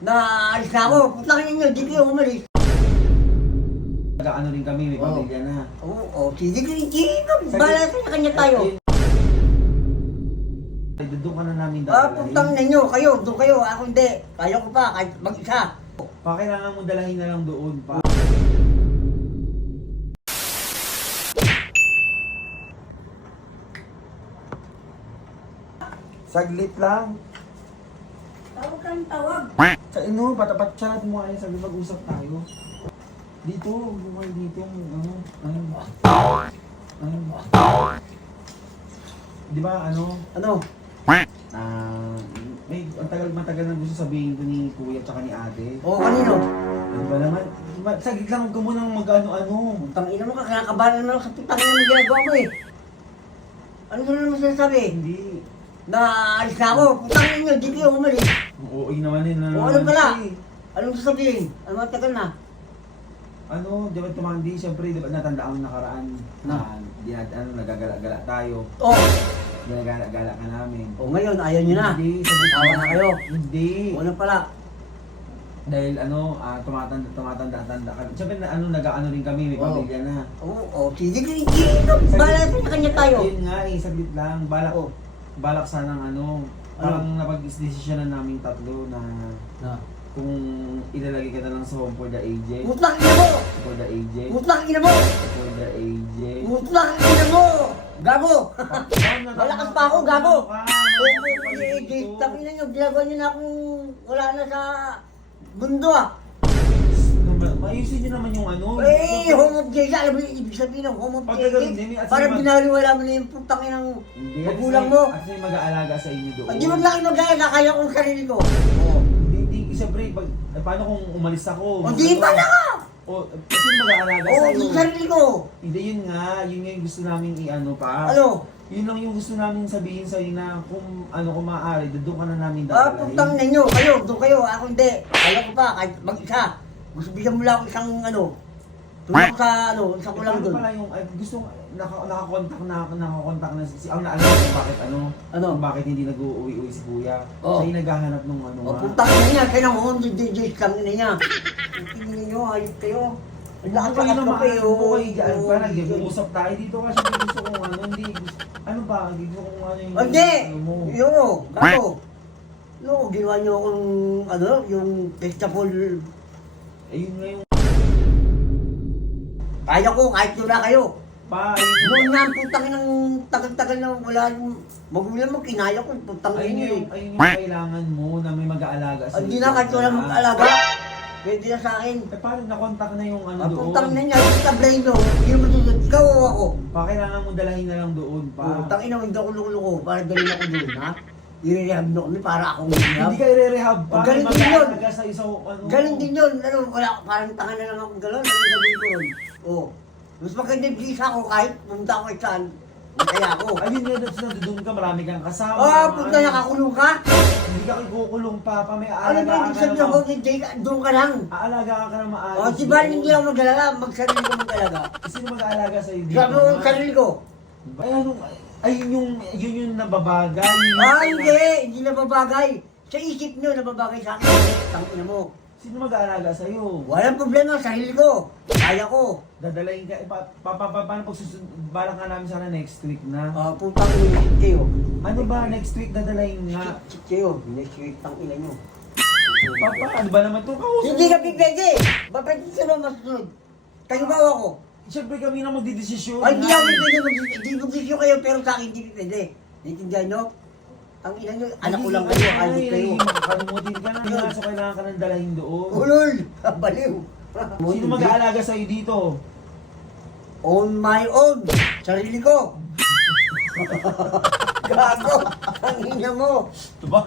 na alis na ako. Putangin ninyo, di kayo umalis. Nag-ano rin kami, may Oo. pamilya na. Oo, oh, sige, sige, sige. Bala sa kanya tayo. Ay, doon ka na namin Ah, putang ninyo, kayo, doon kayo, ako hindi. Kaya ko pa, kahit mag-isa. Pa, kailangan mo dalahin na lang doon. Pa. Saglit lang. Kang tawag. Sa ino, patapat chat mo ay sabi mag-usap tayo. Dito, bumay dito. Ano? Ano? Ano? Di ba ano? Ano? Ah, may ang tagal matagal na gusto sabihin ko ni kuya tsaka ni ate. Oo, kanino? Ano ba naman? Ma- Saglit lang huwag ka munang mag-ano-ano. Putang ina mo ka, kinakabahan naman ako sa putang ina mo ginagawa mo eh. Ano ka naman sinasabi? Hindi. Na alis na ako, putang ninyo, di kayo umalis. Oo, naman yun. O ano pala? Anong sasabihin? Ano matagal na? Ano, di ba tumandi, siyempre, di ba natandaan mo nakaraan na, di na, ano, nagagala-gala tayo. Oh, Ginagala-gala ka namin. oh ngayon, ayaw nyo na. Hindi, sabi Tawa na kayo. Hindi. O ano pala? Dahil ano, ah, tumatanda, tumatanda, tanda ka. Siyempre, na, ano, nag-ano rin kami, may Oo. pamilya na. Oo, oh, sige, sige, sige. Bala sa kanya tayo. Ayun nga eh, saglit lang. Balak, Oo. Balak sanang ano, parang napag-desisyonan namin tatlo na Na. kung ilalagay ka na lang sa home for the aged. Putang ina mo! For the aged. Putang ina mo! For the aged. Putang ina mo! Gago! Malakas pa ako, gago! Oo, sige, tangin na nyo, ginagawa nyo na akong wala na sa mundo ah. Mayusin nyo naman yung ano. Eh, home Jesus, alam mo yung ibig sabihin ng home at Para binaliwala mo na yung putang Hindi, at magulang mo. At mag-aalaga sa inyo doon? Hindi mo lang mag-aala, kaya kong sarili ko. Oo. Hindi, hindi, siyempre, pag, eh, paano kung umalis ako? O, di ba na ka? O, at sino mag-aalaga Oo, sa'yo? yung sarili ko. Hindi, yun nga, yun nga yung gusto namin i-ano pa. Ano? Yun lang yung gusto namin sabihin sa'yo na kung ano kung maaari, doon ka na namin Ah, dadalhin. putang ninyo, kayo, doon kayo, ako hindi. Kaya ko pa, kahit mag-isa. Gusto bigyan mo lang ako isang ano, tulong sa ano, sa Eh, kulang paano doon. pala yung, ay, gusto, naka, nakakontak na, nakakontak na si, ang naalala ko bakit ano, Ano? kung bakit hindi nag-uuwi-uwi si kuya. Oh. Siya yung naghahanap ng ano. O, nga. putang ina niya, kaya naman, hindi DJ kang ina niya. Tingin niyo, ayop kayo. Ang Ano lakas kayo lakas naman kayo. ano kayo dyan? Parang nag-uusap tayo dito kasi gusto kong ano, hindi, gusto, ano ba, gusto kong ano yung... Hindi! ano mo. Yo, gato. No, ginawa niyo akong, ano, yung vegetable. Ayun nga yung... Kaya ko, kahit wala kayo. Pa, Noon nga, putang ng tagal-tagal na wala yung magulang mo, kinaya ko, putang Ayun yung, eh. ayun yung kailangan mo na may mag-aalaga sa Hindi na, kahit wala mag-alaga. Pwede na sa akin. Eh, paano nakontak na yung ano doon? putang na niya, yung tablay nyo, hindi mo tutulog. Ikaw o ako. Pa, kailangan mo dalahin na lang doon, pa. Putang ina, hindi ako loko-loko. Para dalhin ako doon, ha? I-rehab mo kami para akong rehab. Hindi ka i-rehab. Oh, galing din yun. sa isang ano. Galing din yun. Ano, wala, parang tanga na lang akong gano'n. Ano gagawin ko ron? Oo. Mas maganda yung visa ko kahit pumunta ako saan. Kaya ako. Ayun nga, doon doon ka, marami kang kasama. Ah, punta ano. nakakulong ka? Hindi ka kukulong pa, pa may Ano aalaga ba yung ka sabi na ako Jake? Doon ka lang. Aalaga ka na maayos. O, si Bal, hindi ako mag-alaga. Magsarili ko mag-alaga. Sino mag-aalaga sa'yo? Sabi ko, sarili ko. Ay, ano, ayun yung, yun yung nababagay. yun yung- Ah, hindi. Hindi nababagay. Sa isip nyo, nababagay sa akin. Tangina mo. Sino mag-aalaga sa'yo? Walang problema, sarili ko. Kaya ko. Dadalayin ka, pa, pa, pa, pa, paano pag susunod, nga namin sana next week na. Ah, putang ina kayo. Ano ba, next week dadalayin nga? Chik kayo. Next week, tang ina nyo. Papa, ano ba naman ito? Kausap Hindi ka pipwede. Bakit sino ba o ako? Siyempre kami na magdidesisyon. Ay, hindi ako pipwede. Mag- Hindi mag kayo, pero sa akin hindi pipwede. Naintindihan nyo? Ang ina nyo, anak ko lang kayo, ayos kayo. Makalimutin ka na, kaso kailangan ka nang dalahin doon. Ulol! Baliw! Sino mag-aalaga sa'yo dito? On my own! Sarili ko! Gago! Ang ina mo! Diba?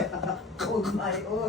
On my own!